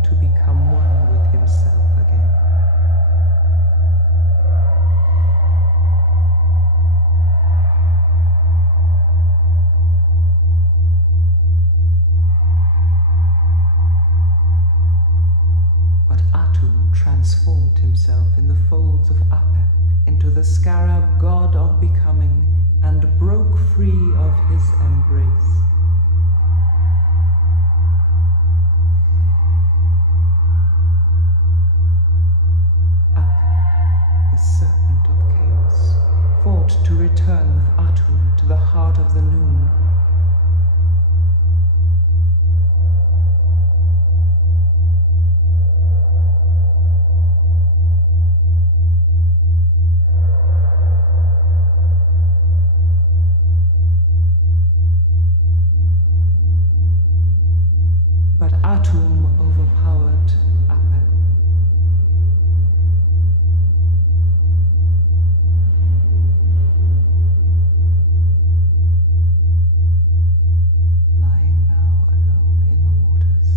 longing to become one with himself again. But Atum transformed himself in the folds of Apep into the scarab god of becoming and broke free of his embrace. Apep, the serpent of chaos, fought to return with Atum to the heart of the noon. But Atum overpowered Apep. Lying now alone in the waters,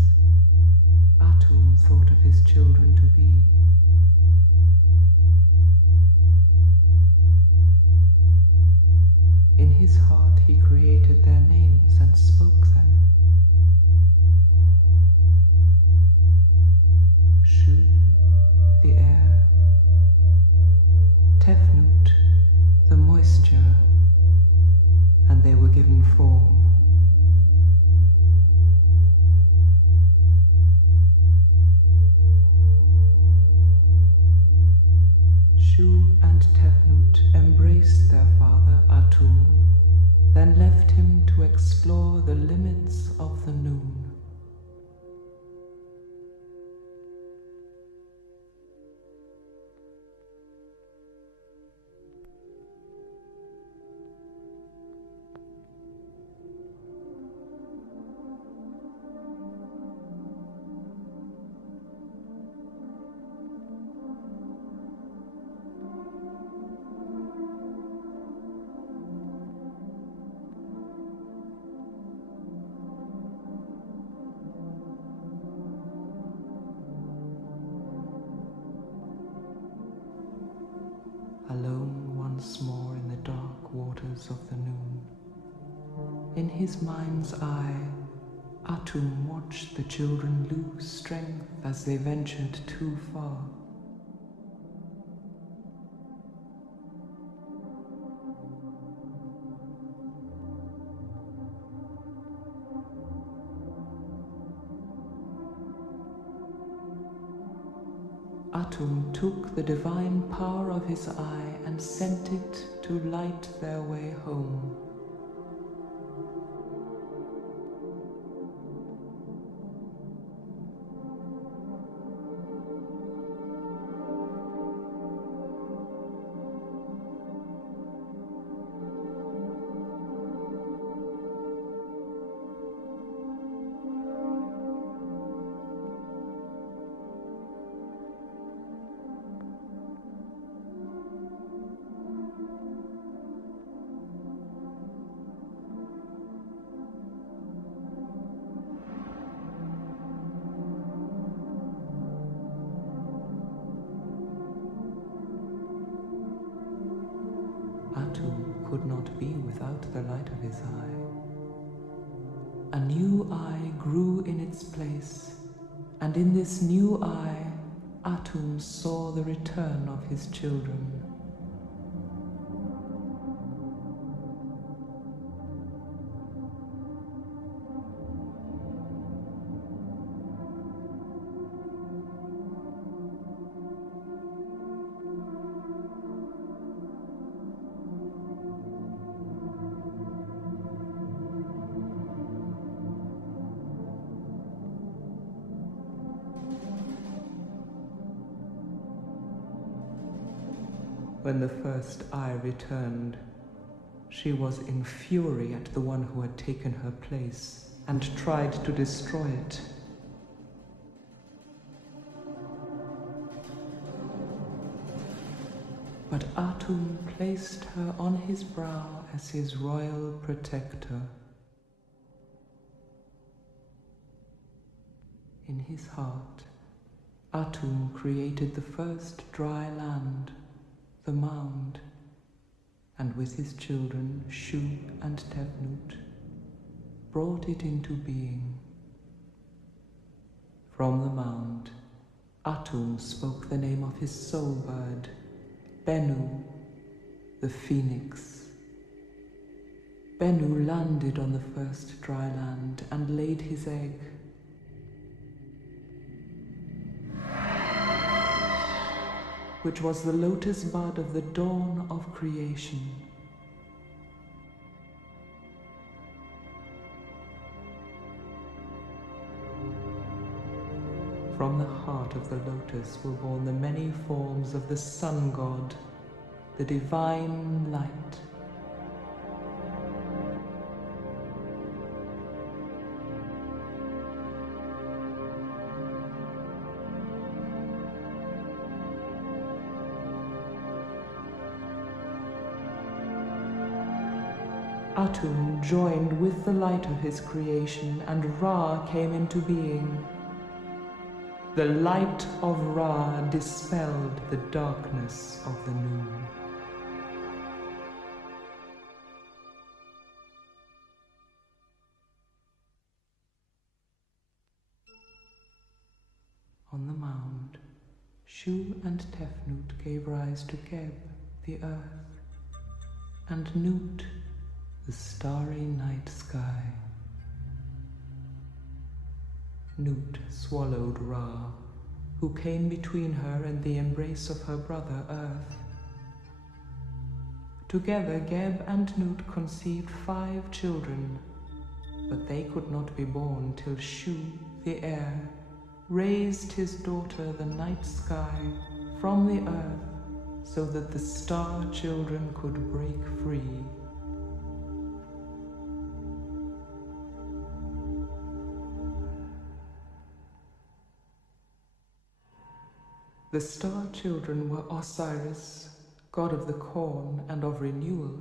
Atum thought of his children to be. In his heart he created their names and spoke them. Shu, the air, Tefnut, the moisture, and they were given form. Shu and Tefnut embraced their father Atum, then left him to explore the limits of the noon. Alone once more in the dark waters of the noon. In his mind's eye, Atum watched the children lose strength as they ventured too far. Atum took the divine power of his eye and sent it to light their way home. Atum could not be without the light of his eye. A new eye grew in its place, and in this new eye, Atum saw the return of his children. When the first eye returned, she was in fury at the one who had taken her place and tried to destroy it. But Atum placed her on his brow as his royal protector. In his heart, Atum created the first dry land, the mound, and with his children, Shu and Tefnut, brought it into being. From the mound, Atum spoke the name of his soul bird, Bennu, the phoenix. Bennu landed on the first dry land and laid his egg. Which was the lotus bud of the dawn of creation. From the heart of the lotus were born the many forms of the sun god, the divine light. Atum joined with the light of his creation, and Ra came into being. The light of Ra dispelled the darkness of the noon. On the mound, Shu and Tefnut gave rise to Geb, the earth, and Nut, the starry night sky. Nut swallowed Ra, who came between her and the embrace of her brother Earth. Together Geb and Nut conceived 5 children, but they could not be born till Shu, the air, raised his daughter, the night sky, from the earth, so that the star children could break free. The star children were Osiris, god of the corn and of renewal,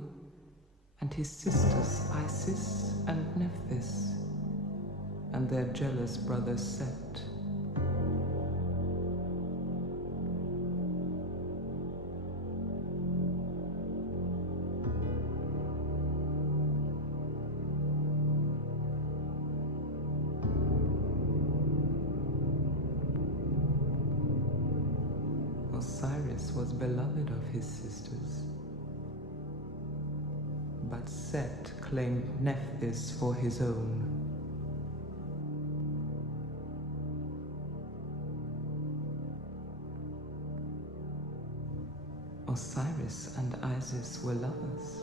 and his sisters Isis and Nephthys, and their jealous brother Set. Osiris was beloved of his sisters, but Set claimed Nephthys for his own. Osiris and Isis were lovers.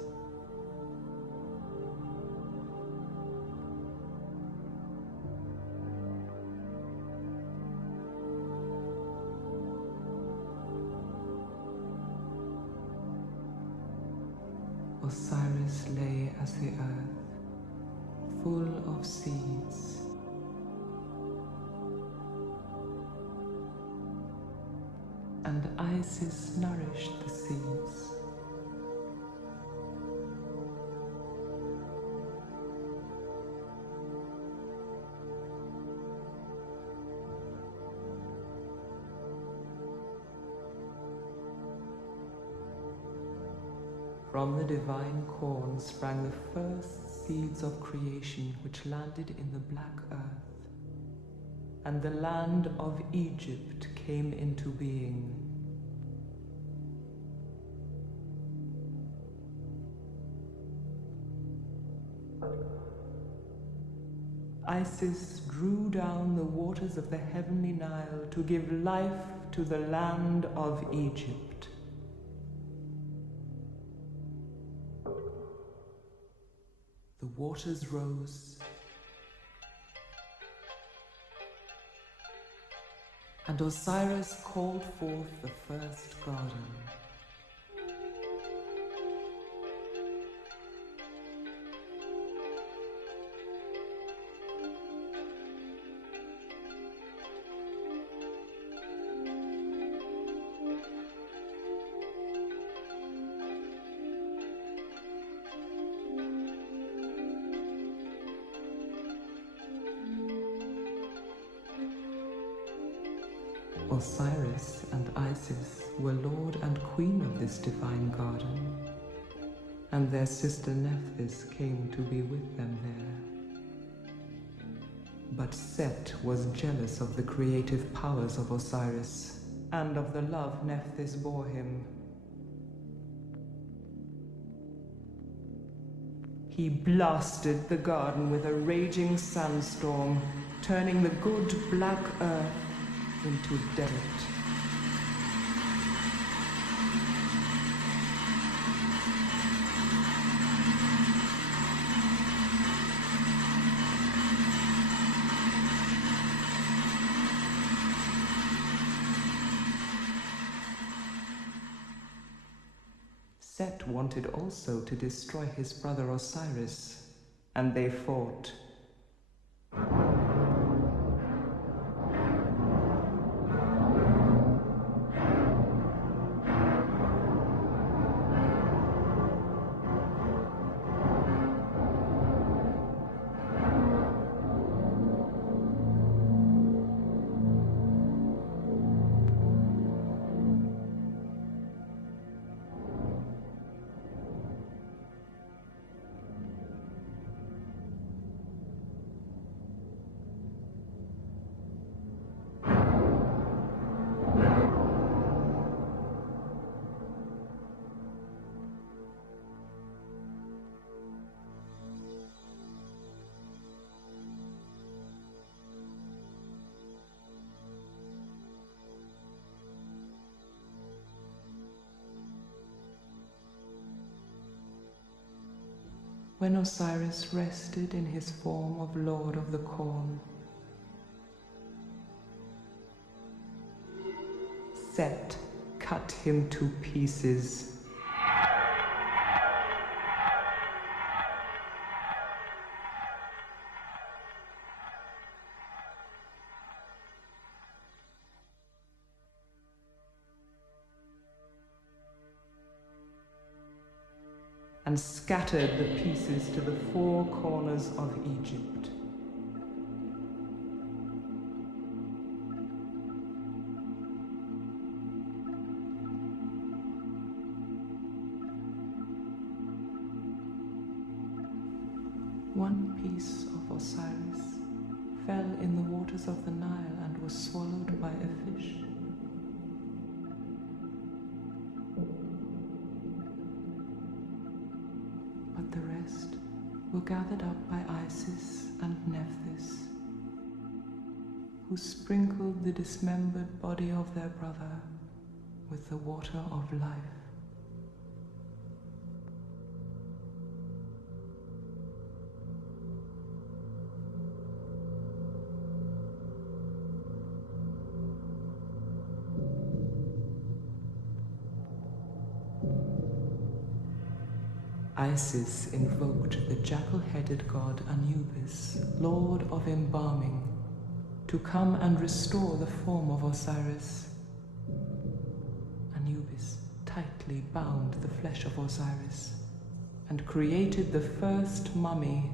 Osiris lay as the earth, full of seeds. And Isis nourished the seeds. From the divine corn sprang the first seeds of creation, which landed in the black earth, and the land of Egypt came into being. Isis drew down the waters of the heavenly Nile to give life to the land of Egypt. The waters rose, and Osiris called forth the first garden. Osiris and Isis were lord and queen of this divine garden, and their sister Nephthys came to be with them there. But Set was jealous of the creative powers of Osiris and of the love Nephthys bore him. He blasted the garden with a raging sandstorm, turning the good black earth into desert. Set wanted also to destroy his brother Osiris, and they fought. When Osiris rested in his form of Lord of the Corn, Set cut him to pieces. And scattered the pieces to the four corners of Egypt. One piece of Osiris fell in the waters of the Nile and was swallowed by a fish. But the rest were gathered up by Isis and Nephthys, who sprinkled the dismembered body of their brother with the water of life. Isis invoked the jackal-headed god Anubis, lord of embalming, to come and restore the form of Osiris. Anubis tightly bound the flesh of Osiris and created the first mummy,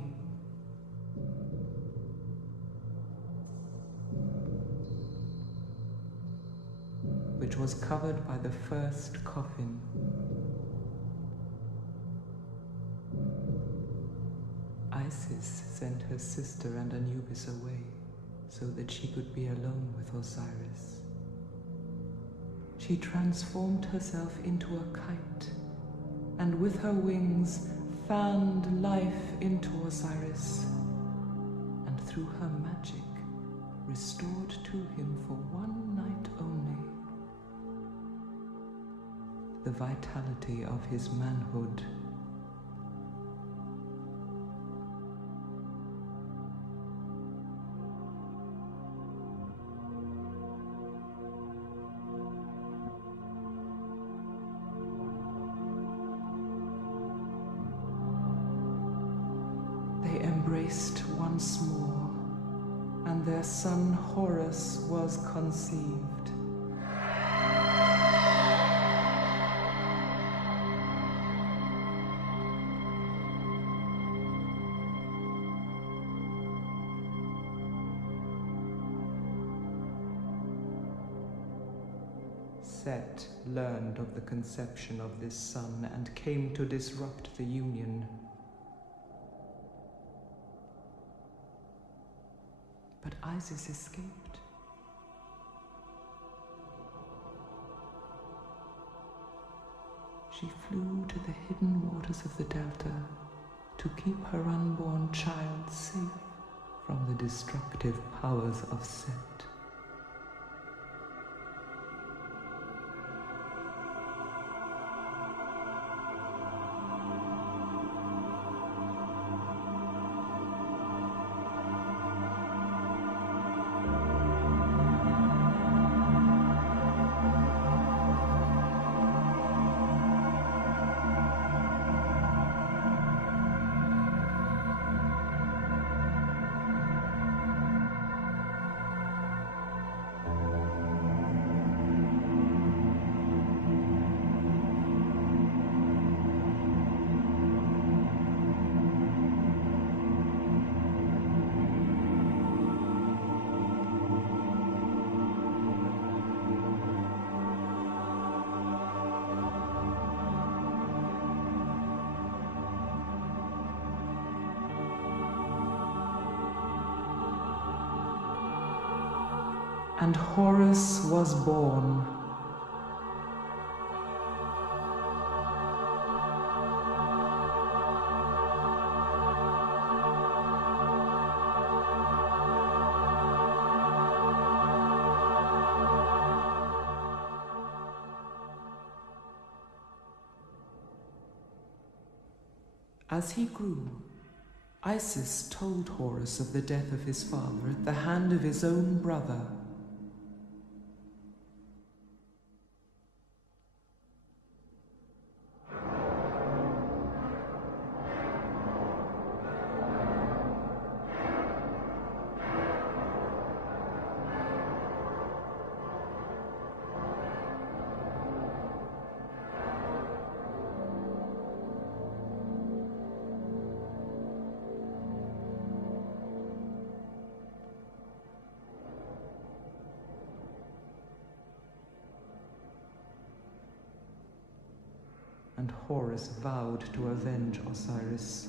which was covered by the first coffin. Isis sent her sister and Anubis away so that she could be alone with Osiris. She transformed herself into a kite and with her wings fanned life into Osiris, and through her magic restored to him for one night only the vitality of his manhood. Embraced once more, and their son Horus was conceived. Set learned of the conception of this son and came to disrupt the union. But Isis escaped. She flew to the hidden waters of the Delta to keep her unborn child safe from the destructive powers of Set. And Horus was born. As he grew, Isis told Horus of the death of his father at the hand of his own brother. And Horus vowed to avenge Osiris.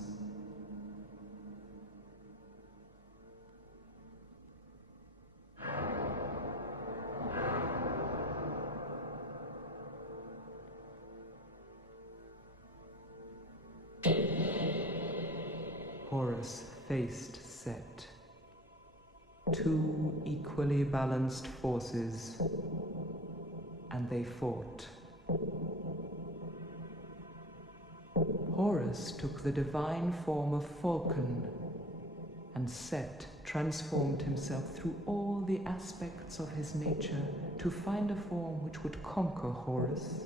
Horus faced Set, two equally balanced forces, and they fought. Horus took the divine form of Falcon, and Set transformed himself through all the aspects of his nature to find a form which would conquer Horus.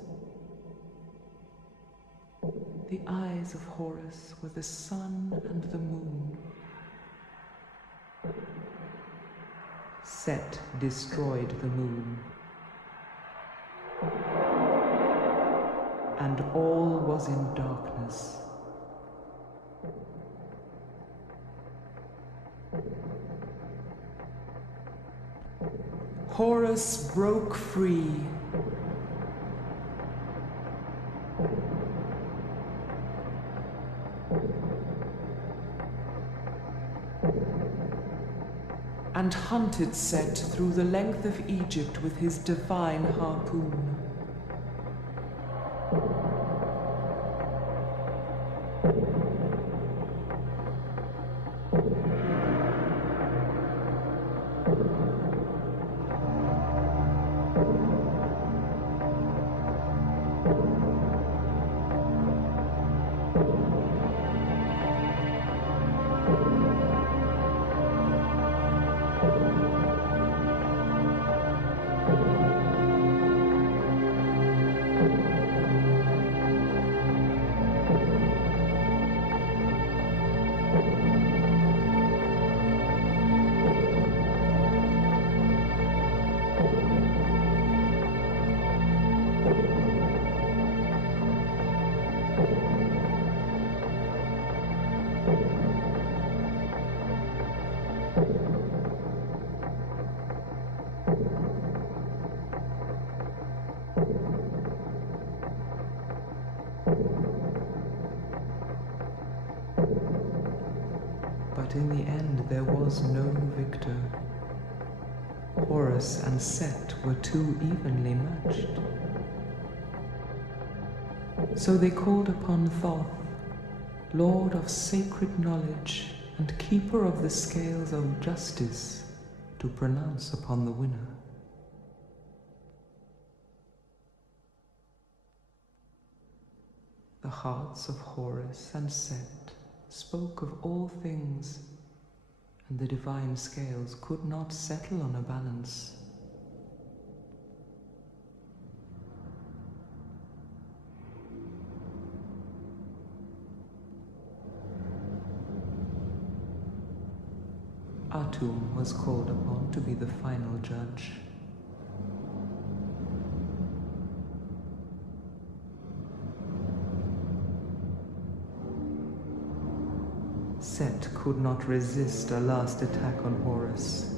The eyes of Horus were the sun and the moon. Set destroyed the moon, and all was in darkness. Horus broke free. And hunted Set through the length of Egypt with his divine harpoon. But in the end there was no victor. Horus and Set were too evenly matched. So they called upon Thoth, Lord of sacred knowledge and keeper of the scales of justice, to pronounce upon the winner. The hearts of Horus and Set spoke of all things, and the divine scales could not settle on a balance. Atum was called upon to be the final judge. Set could not resist a last attack on Horus.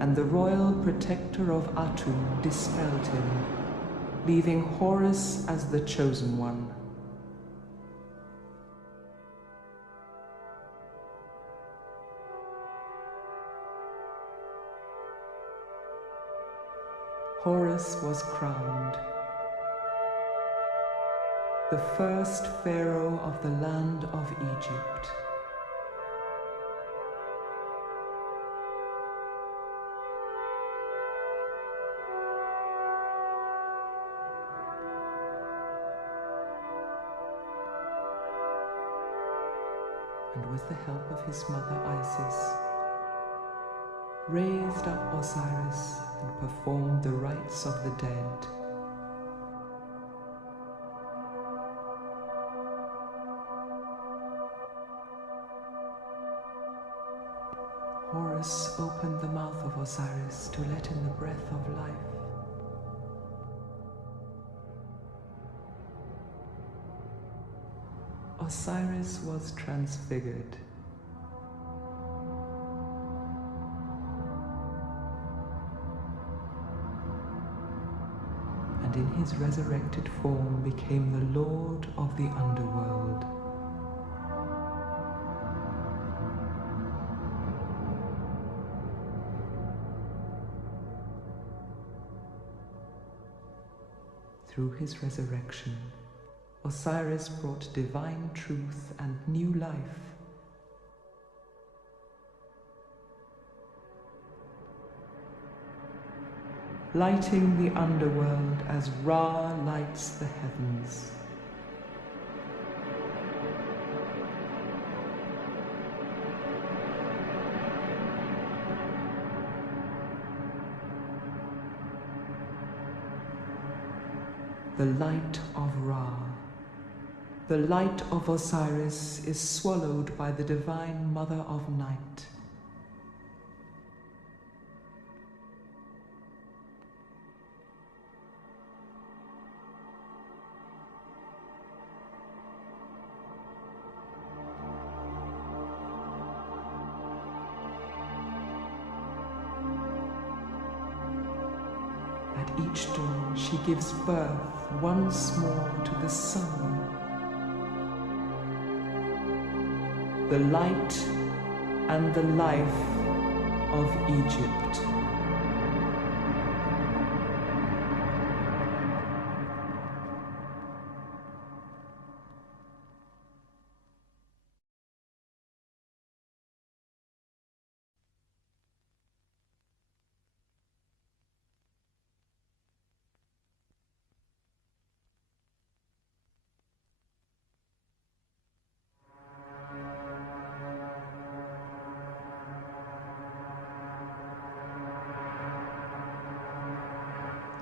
And the royal protector of Atum dispelled him, leaving Horus as the chosen one. Horus was crowned, the first pharaoh of the land of Egypt. And with the help of his mother Isis, raised up Osiris and performed the rites of the dead. Horus opened the mouth of Osiris to let in the breath of life. Osiris was transfigured. And in his resurrected form became the Lord of the underworld. Through his resurrection, Osiris brought divine truth and new life. Lighting the underworld as Ra lights the heavens. The light of Ra, the light of Osiris, is swallowed by the divine Mother of Night. At each dawn, she gives birth once more to the sun, the light and the life of Egypt.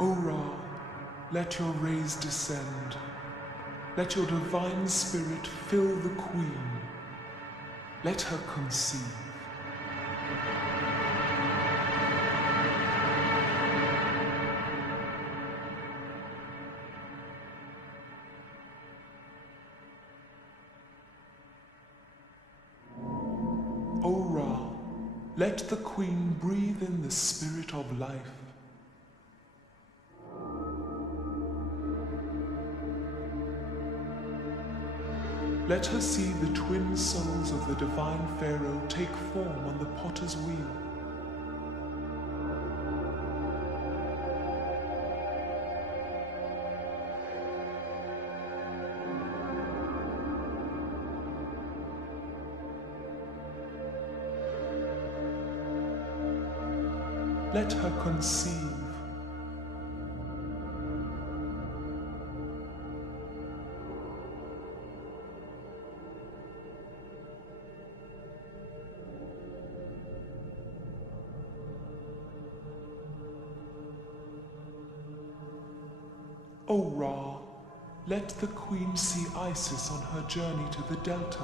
O Ra, let your rays descend. Let your divine spirit fill the queen. Let her conceive. O Ra, let the queen breathe in the spirit of life. Let her see the twin souls of the divine Pharaoh take form on the potter's wheel. Let her conceive. O Ra, let the Queen see Isis on her journey to the Delta.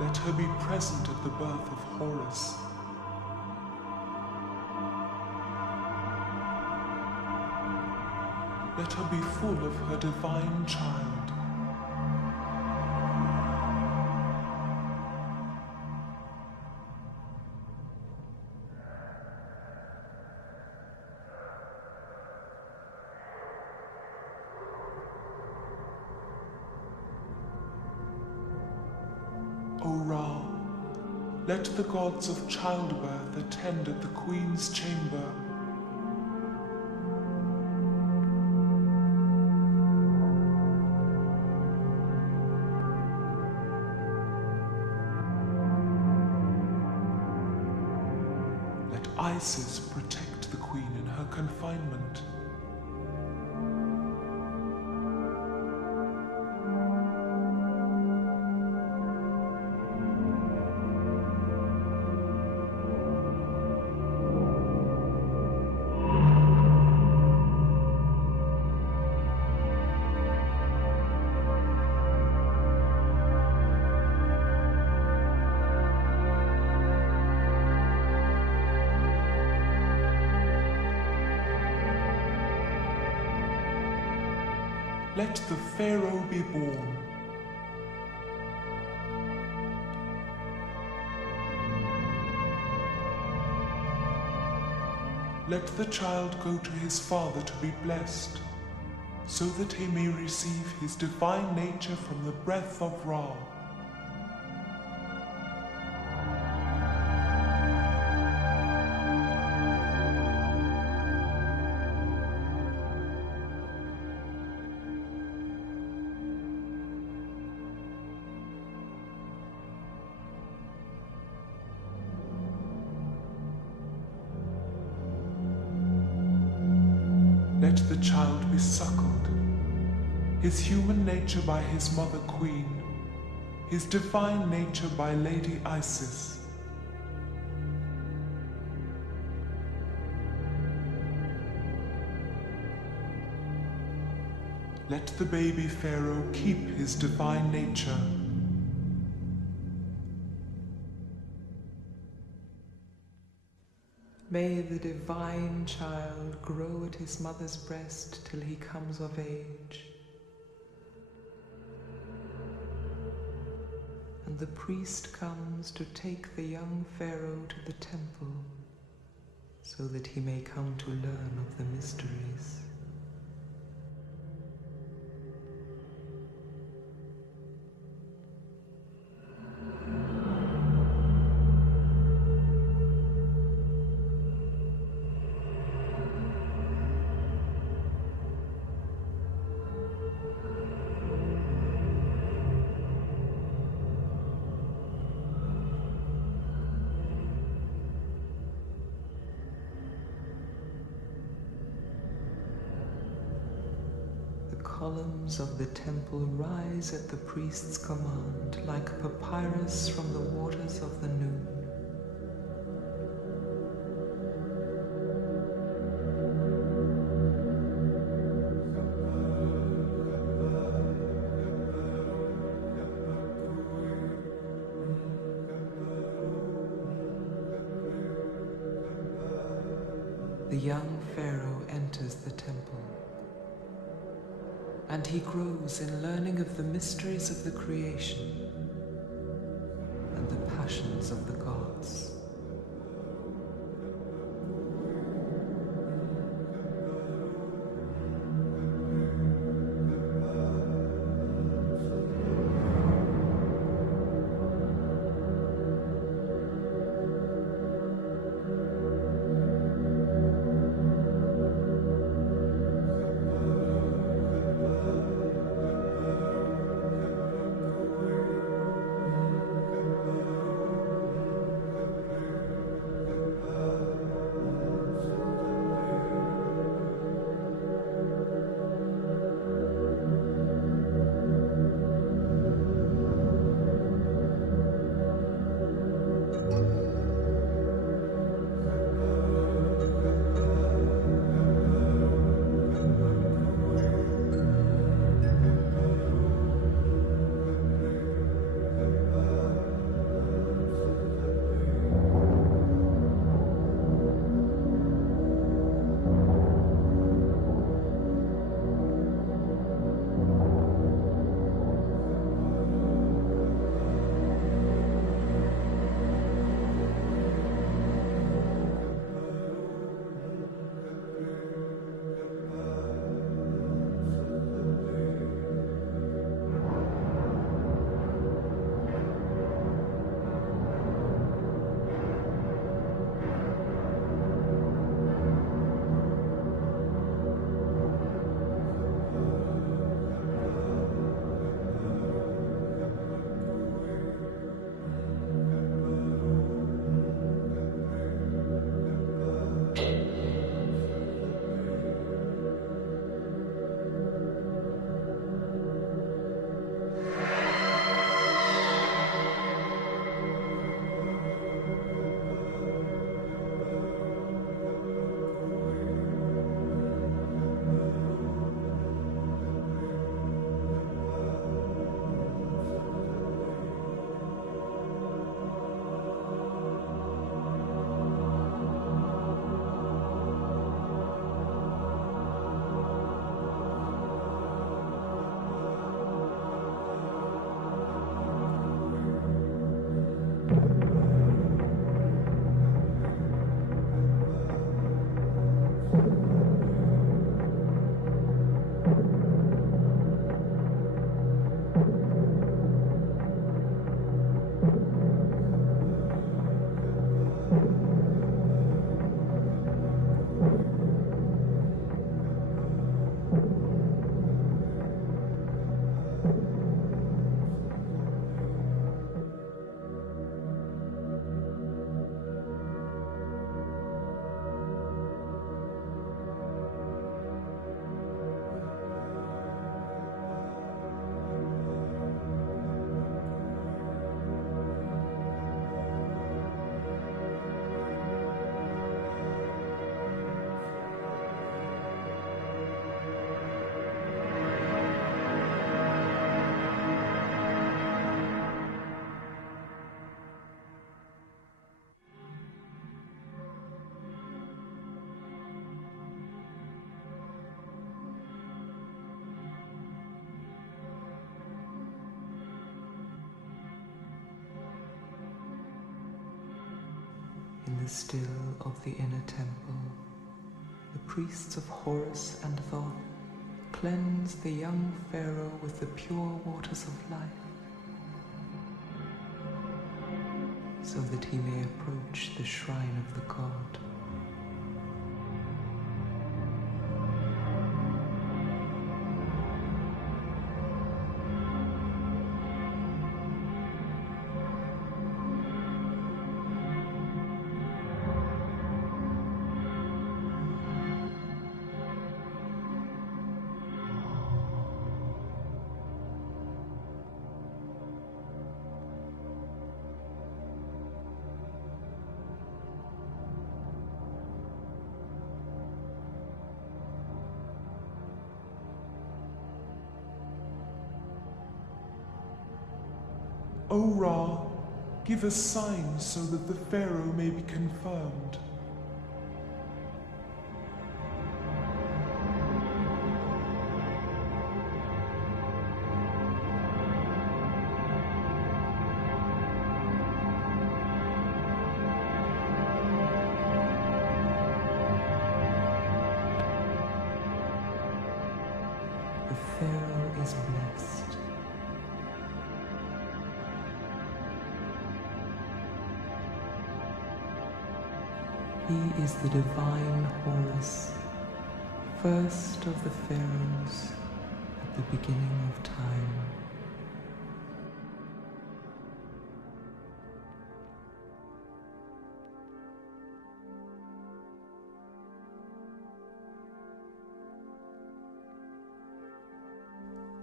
Let her be present at the birth of Horus. Let her be full of her divine child. O Ra, let the gods of childbirth attend at the Queen's chamber. Isis protect the Queen in her confinement. Let the Pharaoh be born. Let the child go to his father to be blessed, so that he may receive his divine nature from the breath of Ra. Let the child be suckled, his human nature by his mother Queen, his divine nature by Lady Isis. Let the baby Pharaoh keep his divine nature. May the divine child grow at his mother's breast till he comes of age. And the priest comes to take the young Pharaoh to the temple, so that he may come to learn of the mysteries. Columns of the temple rise at the priest's command like papyrus from the waters of the noon. The young Pharaoh enters the temple. and he grows in learning of the mysteries of the creation and the passions of the gods. In the still of the inner temple, the priests of Horus and Thoth cleanse the young pharaoh with the pure waters of life, so that he may approach the shrine of the god. O Ra, give us signs so that the Pharaoh may be confirmed. Pharaoh is blessed. He is the divine Horus, first of the pharaohs at the beginning of time.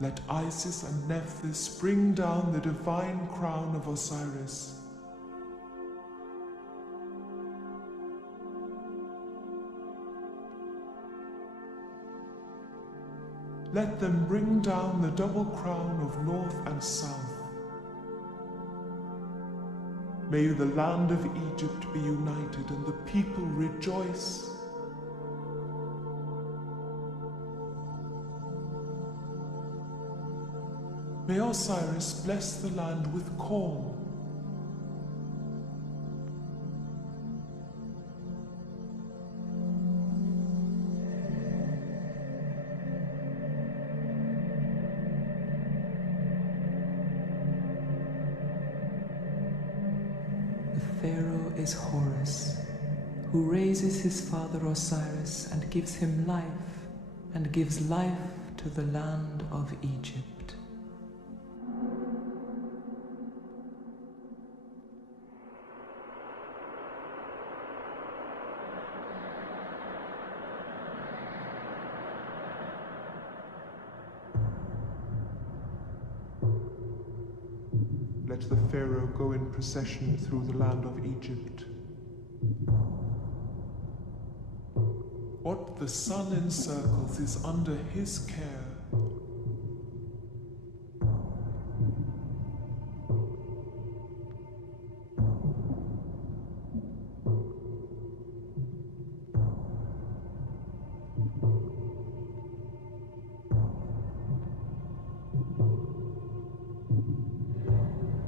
Let Isis and Nephthys bring down the divine crown of Osiris. Let them bring down the double crown of North and South. May the land of Egypt be united and the people rejoice. May Osiris bless the land with corn. The Pharaoh is Horus, who raises his father Osiris and gives him life, and gives life to the land of Egypt. Let the Pharaoh go in procession through the land of Egypt. What the sun encircles is under his care.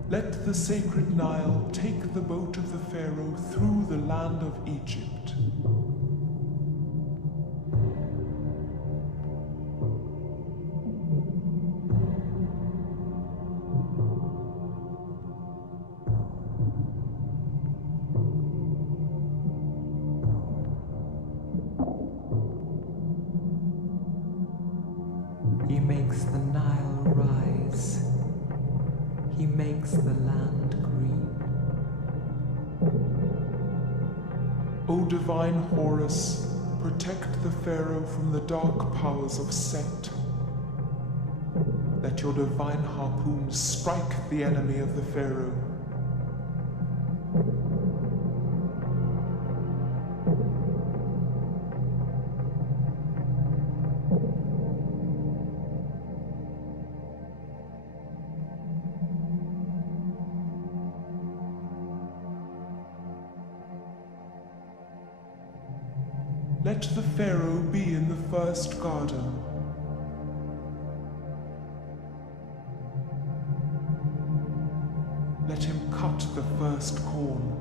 Let the sacred Nile take the boat of the Pharaoh through the land of Egypt. He makes the Nile rise. He makes the land green. O divine Horus, protect the Pharaoh from the dark powers of Set. Let your divine harpoons strike the enemy of the Pharaoh. Let the Pharaoh be in the first garden. Let him cut the first corn.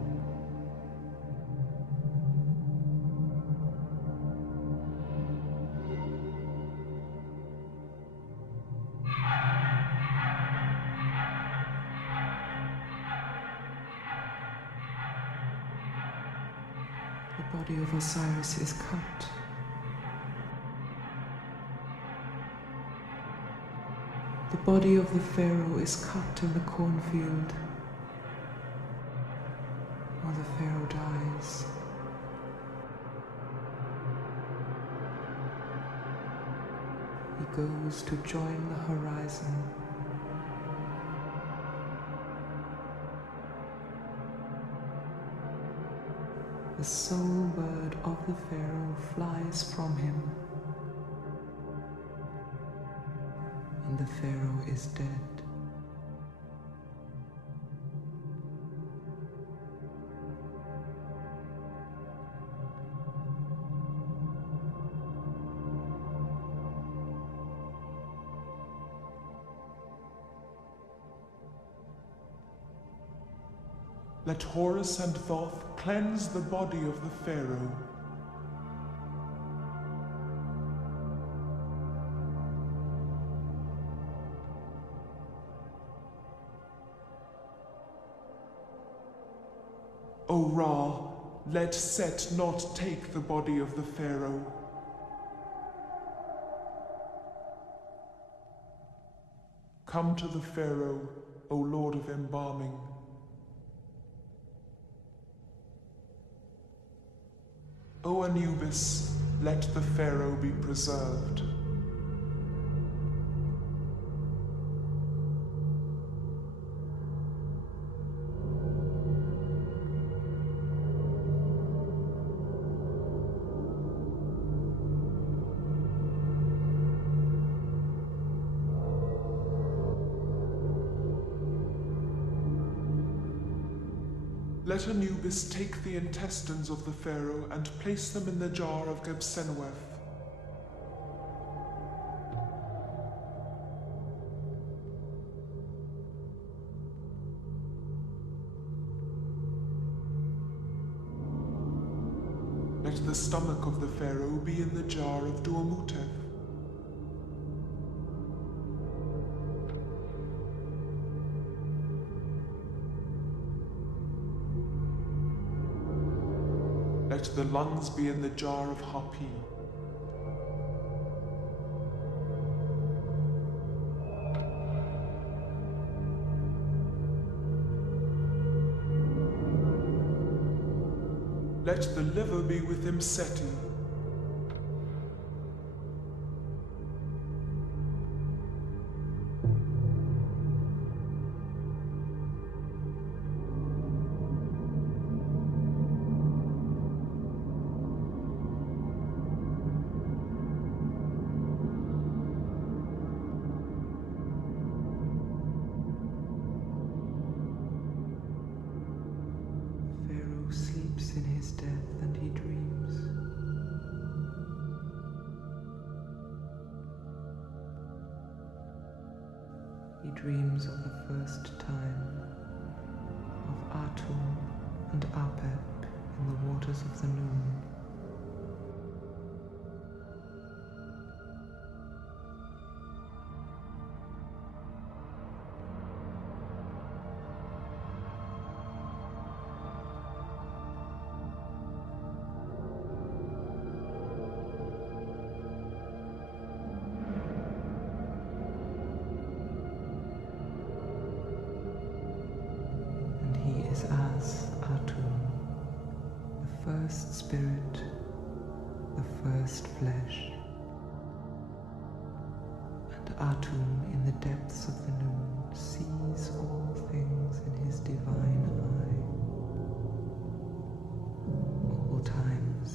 The body of Osiris is cut. The body of the Pharaoh is cut in the cornfield. Or the Pharaoh dies. He goes to join the horizon. The soul bird of the Pharaoh flies from him, and the Pharaoh is dead. Let Horus and Thoth cleanse the body of the Pharaoh. O Ra, let Set not take the body of the Pharaoh. Come to the Pharaoh, O Lord of Embalming. O Anubis, let the Pharaoh be preserved. Let Anubis take the intestines of the Pharaoh and place them in the jar of Gebsenweth. Let the stomach of the Pharaoh be in the jar of Duamutef. Let the lungs be in the jar of Hapi. Let the liver be with Imseti. Sleeps in his death and he dreams. He dreams of the first time, of Atum and Apep in the waters of the Noon. As Atum, the first spirit, the first flesh, and Atum in the depths of the Noon sees all things in his divine eye. All times,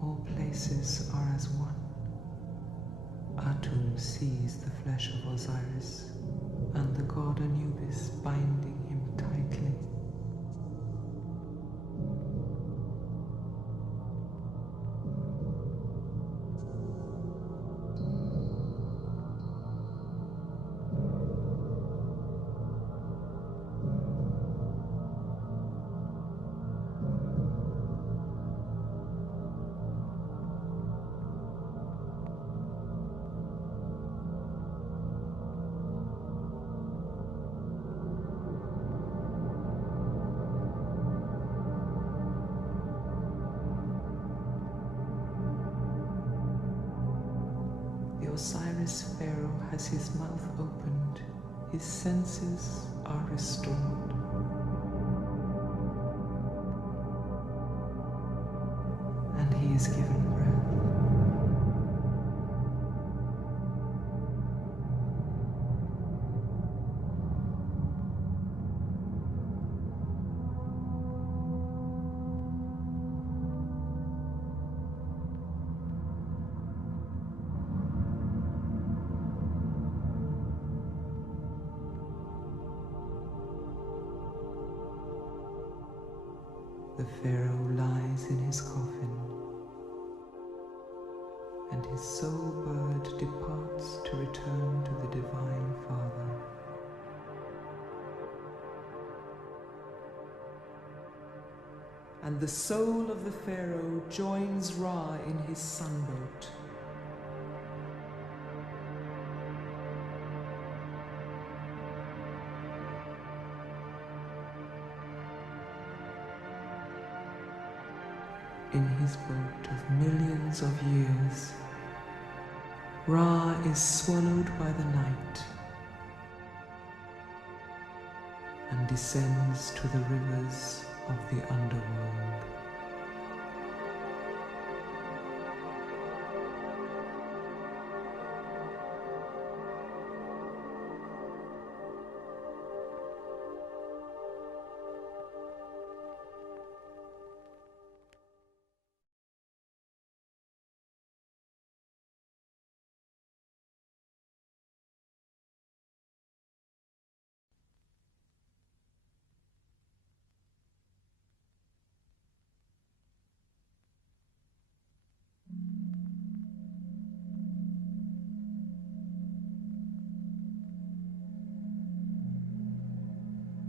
all places are as one. Atum sees the flesh of Osiris and the god Anubis binding him tightly. Osiris Pharaoh has his mouth opened, his senses are restored. And he is given breath. The Pharaoh lies in his coffin, and his soul bird departs to return to the Divine Father. And the soul of the Pharaoh joins Ra in his sunboat. in his boat of millions of years, Ra is swallowed by the night and descends to the rivers of the underworld.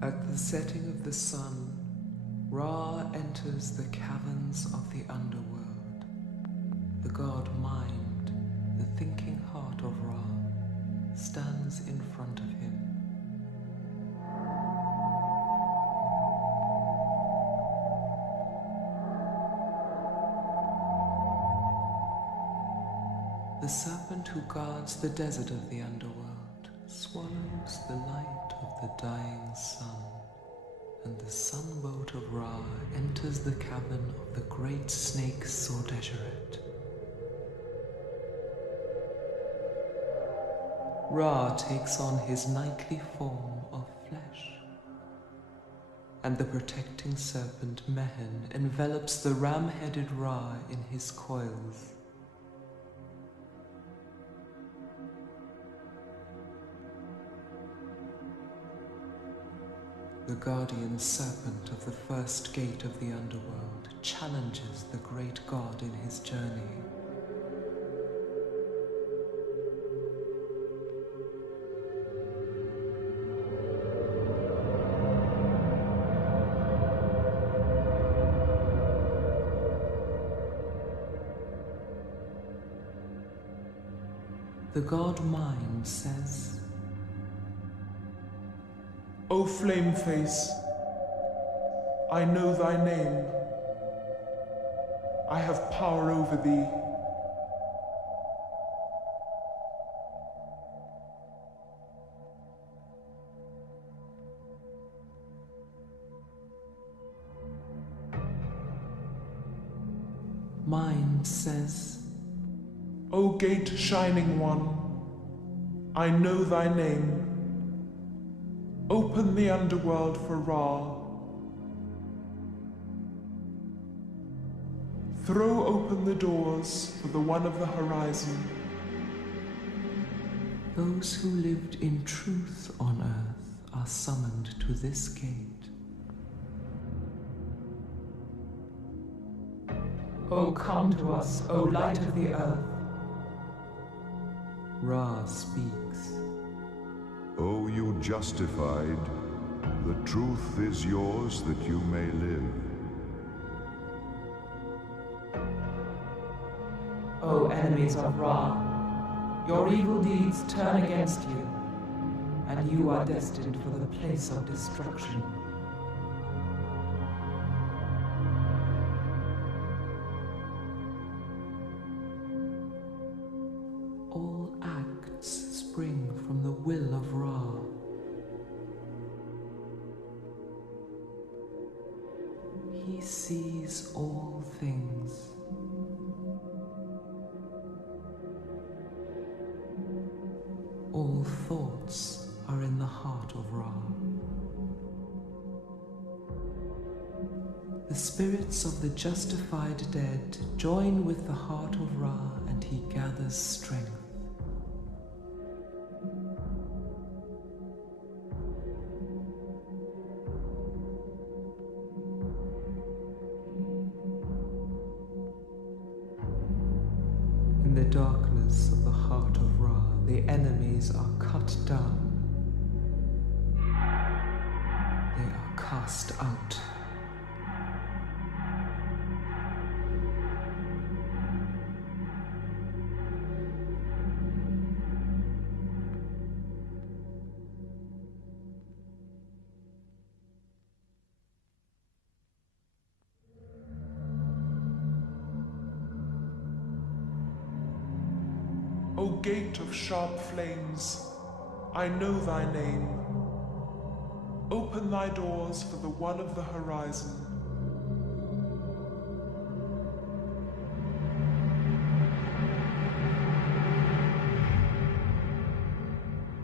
At the setting of the sun, Ra enters the caverns of the underworld. The god Mind, the thinking heart of Ra, stands in front of him. The serpent who guards the desert of the underworld swallows the light of the dying sun, and the sunboat of Ra enters the cavern of the great snake Sordesheret. Ra takes on his nightly form of flesh, and the protecting serpent Mehen envelops the ram-headed Ra in his coils. The guardian serpent of the first gate of the underworld challenges the great god in his journey. The god Mind says, O flame face, I know thy name. I have power over thee. Mind says, O gate shining one, I know thy name. Open the underworld for Ra. Throw open the doors for the one of the horizon. those who lived in truth on earth are summoned to this gate. O come to us, O light of the earth. Ra speaks. O you justified, the truth is yours that you may live. O enemies of Ra, your evil deeds turn against you, and you are destined for the place of destruction. All acts spring from the will of Ra. He sees all things. All thoughts are in the heart of Ra. The spirits of the justified dead join with the heart of Ra, and he gathers strength. In the darkness of the heart of Ra, the enemies are cut down. They are cast out. O gate of sharp flames, I know thy name. Open thy doors for the one of the horizon.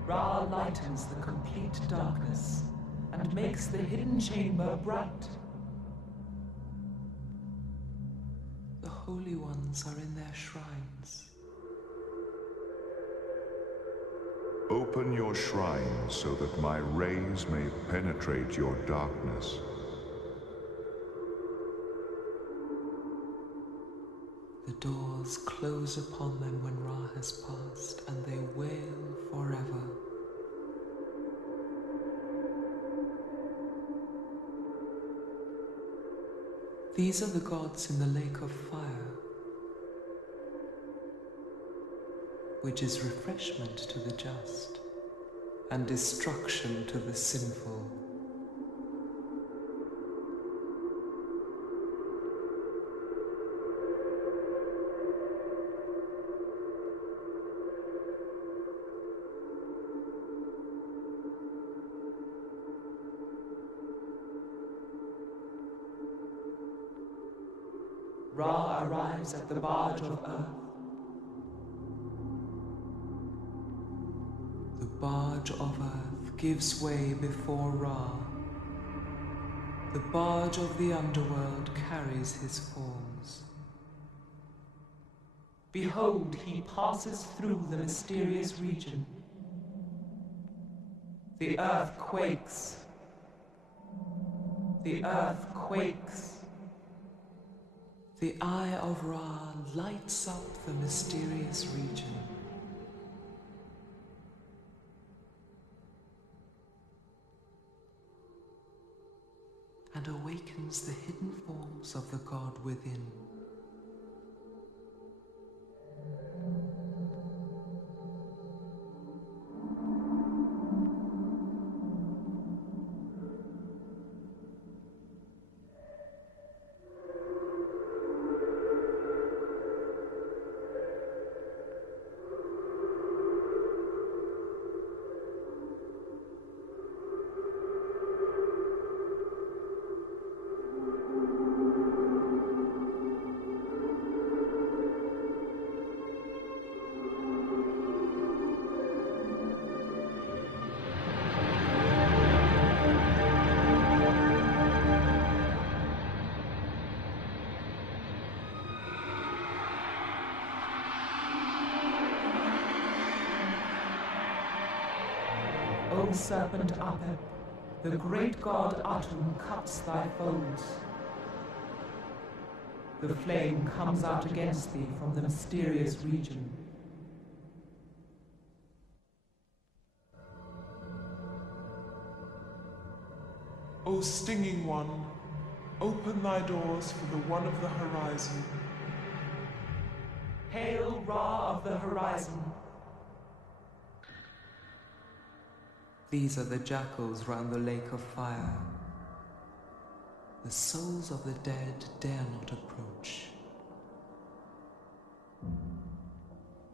Ra lightens the complete darkness and makes the hidden chamber bright. The holy ones are in their shrines. Open your shrine so that my rays may penetrate your darkness. The doors close upon them when Ra has passed, and they wail forever. These are the gods in the lake of fire, which is refreshment to the just and destruction to the sinful. Ra arrives at the barge of earth. The barge of earth gives way before Ra. The barge of the underworld carries his forms. Behold, he passes through the mysterious region. The earth quakes. The earth quakes. The eye of Ra lights up the mysterious region. And awakens the hidden forms of the god within. O serpent Apep, the great god Atum cuts thy foes. The flame comes out against thee from the mysterious region. O stinging one, open thy doors for the one of the horizon. Hail, Ra of the horizon! These are the jackals round the lake of fire. The souls of the dead dare not approach,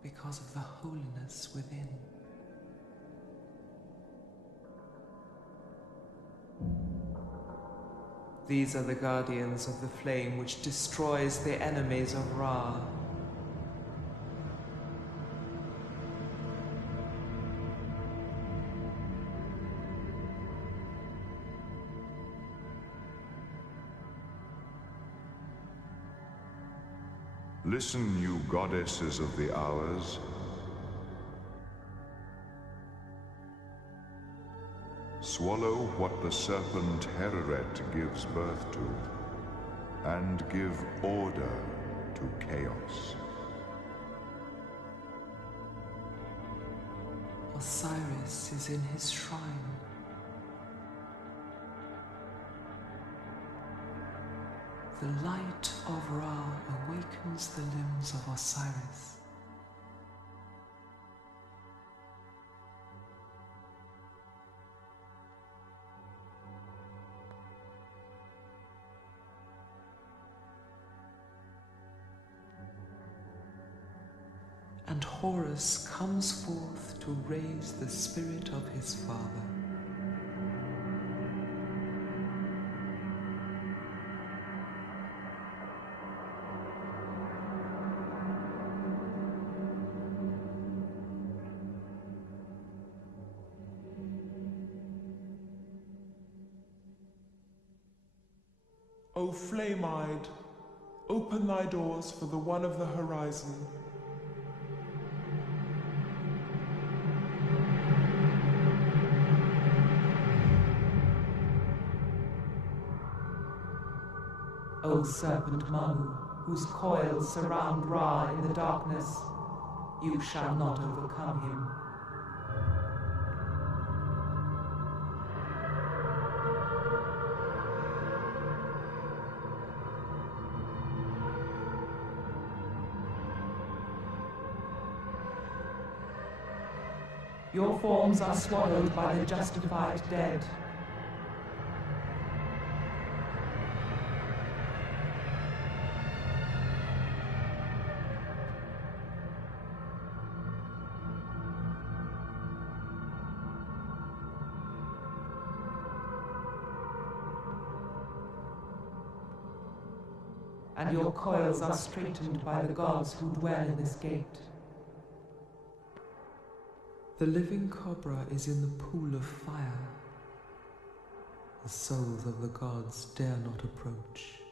because of the holiness within. These are the guardians of the flame which destroys the enemies of Ra. Listen, you goddesses of the hours. Swallow what the serpent Hereret gives birth to, and give order to chaos. Osiris is in his shrine. The light of Ra awakens the limbs of Osiris. and Horus comes forth to raise the spirit of his father. O flame-eyed, open thy doors for the one of the horizon. O serpent Manu, whose coils surround Ra in the darkness, you shall not overcome him. Your forms are swallowed by the justified dead. And your coils are straightened by the gods who dwell in this gate. The living cobra is in the pool of fire. The souls of the gods dare not approach.